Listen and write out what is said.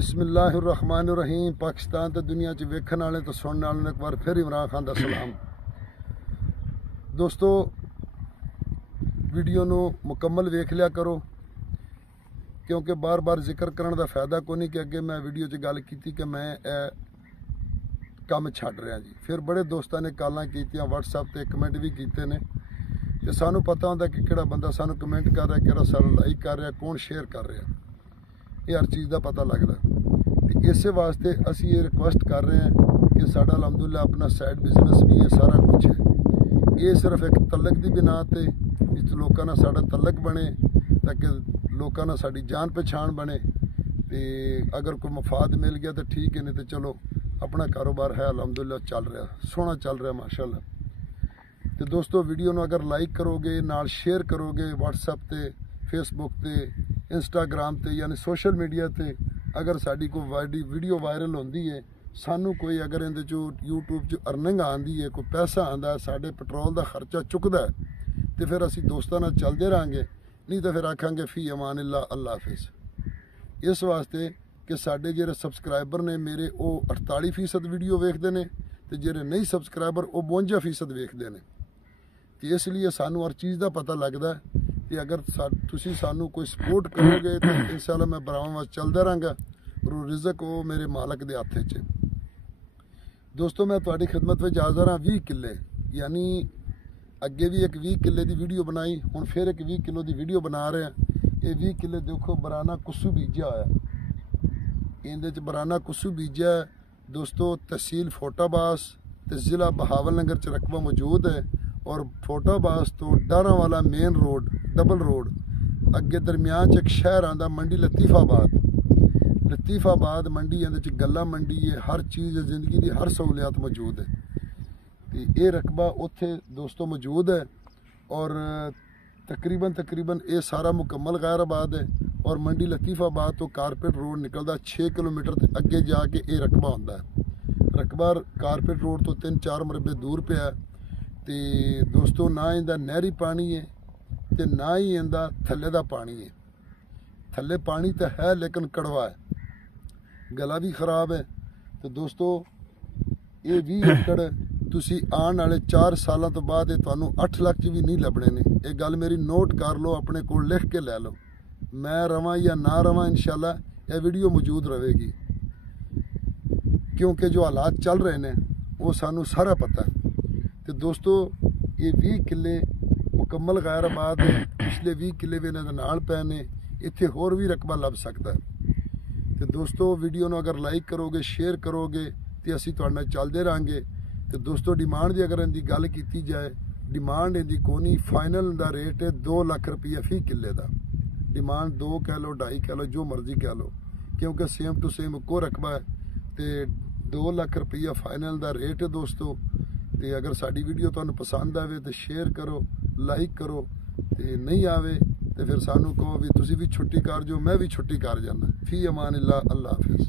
बिस्मिल्लाहिर्रहमानिर्रहीम। पाकिस्तान तो दुनिया च वेखण वाले तो सुनने वाले एक बार फिर इमरान खान का सलाम। दोस्तों, वीडियो नू मुकम्मल वेख लिया करो, क्योंकि बार बार जिक्र करने का फायदा को नहीं कि अगे मैं वीडियो च गल की कि मैं काम छड्ड रहा जी। फिर बड़े दोस्तों ने कॉलां कीतियां, व्हाट्सएप ते कमेंट भी किए ने, तो सानू पता होंदा कि किहड़ा बंदा सानू कमेंट कर रहा, किहड़ा सानू लाइक कर रहा, कौन शेयर कर रहा, ये हर चीज़ का पता लगता। तो इस वास्ते असी ये रिक्वेस्ट कर रहे हैं कि साडा अलहमदुलिल्लाह अपना साइड बिजनेस भी है, सारा कुछ है। ये सिर्फ एक तलक की बिना ते लोगों ना साडा तलक बने, ताकि लोगों ना साडी जान पहचान बने। तो अगर कोई मफाद मिल गया तो ठीक है, नहीं तो चलो अपना कारोबार है अलहमदुलिल्लाह चल रहा, सोहना चल रहा माशाअल्लाह। तो दोस्तों, वीडियो को अगर लाइक करोगे, नाल शेयर करोगे, व्हाट्सएप ते, फेसबुक ते, इंस्टाग्राम ते, यानी सोशल मीडिया ते अगर साड़ी कोई वीडियो वायरल होती है, सानू कोई अगर इहदे चो यूट्यूब च अर्निंग आती है, कोई पैसा आता है, साढ़े पेट्रोल का खर्चा चुकता है, तो फिर असी दोस्तों नाल चलते रहेंगे, नहीं तो फिर आखांगे फी अमानिल्लाह अल्लाह हाफिज़। इस वास्ते कि साढ़े जेरे सबसक्राइबर ने मेरे वो 48% वीडियो वेखते हैं, तो जेरे नहीं सबसक्राइबर वो 52% वेखते हैं। तो इसलिए सानू हर चीज़ का पता लगता है कि अगर तुसी सानू कोई सपोर्ट करोगे तो इंशाअल्लाह मैं बराबर वास चलता रहूँगा, और रिजक वो मेरे मालक के हथ च। दोस्तों, मैं तुहाडी खिदमत में हाज़र हाँ। 20 किले, यानी अगे भी एक 20 किले की वीडियो बनाई, हुण फिर एक 20 किलो की वीडियो बना रहे हैं। ये 20 किले देखो बराना कुसू बीजा होया, इहदे च बराना कुसू बीजा है। दोस्तों, तहसील फोटाबास ते ज़िला बहावलनगर च रकबा मौजूद है, और फोटाबास तो डारा वाला मेन रोड डबल रोड अगे दरमियान च एक शहर आंदा मंडी लतीफाबाद मंडी, इहदे च गल्ला मंडी है, हर चीज़ जिंदगी की हर सहूलियत मौजूद है। तो ये रकबा उत्थे दोस्तों मौजूद है, और तकरीबन ये सारा मुकम्मल गैराबाद है, और मंडी लतीफाबाद तो कारपेट रोड निकलता 6 किलोमीटर ते अगे जाके ये रकबा होंदा है। रकबा कारपेट रोड तो 3-4 मरबे दूर पे है। तो दोस्तों, ना इनका नहरी पानी है, तो ना ही इनका थल्ले का पानी है। थल्ले पानी तो है लेकिन कड़वा है, गला भी खराब है। तो दोस्तों, ये 20 एकड़ तुसी आने वाले 4 सालों तो बाद तुहानू 8 लाख भी नहीं लभने ने। ये गल मेरी नोट कर लो, अपने को लिख के लै लो। मैं रवां या ना रवां, इंशाअल्लाह यह वीडियो मौजूद रहेगी, क्योंकि जो हालात चल रहे हैं वो सानू सारा पता है। तो दोस्तों, ये 20 किले मुकम्मल गैराबाद है, पिछले 20 किले भी इन्होंने नाल पै ने, इत्थे होर भी रकबा लभ सकता है। तो दोस्तों, वीडियो को अगर लाइक करोगे, शेयर करोगे, तो असी तुहाडे नाल चलते रहेंगे। तो दोस्तों, डिमांड की अगर इनकी गल की जाए, डिमांड इनकी कोनी, फाइनल का रेट है 2 लाख रुपया फी किले का। डिमांड 2 कह लो, 2.5 कह लो, जो मर्जी कह लो, क्योंकि सेम टू सेम को रकबा है। तो 2 लाख रुपया फाइनल का रेट है दोस्तों। तो अगर साड़ी वीडियो तुहानू पसंद आवे तो शेयर करो, लाइक करो, तो नहीं आवे तो फिर सानू कहो भी तुसी भी छुट्टी कर जो, मैं भी छुट्टी कर जाना। फी अमानिल्लाह अल्लाह हाफिज़।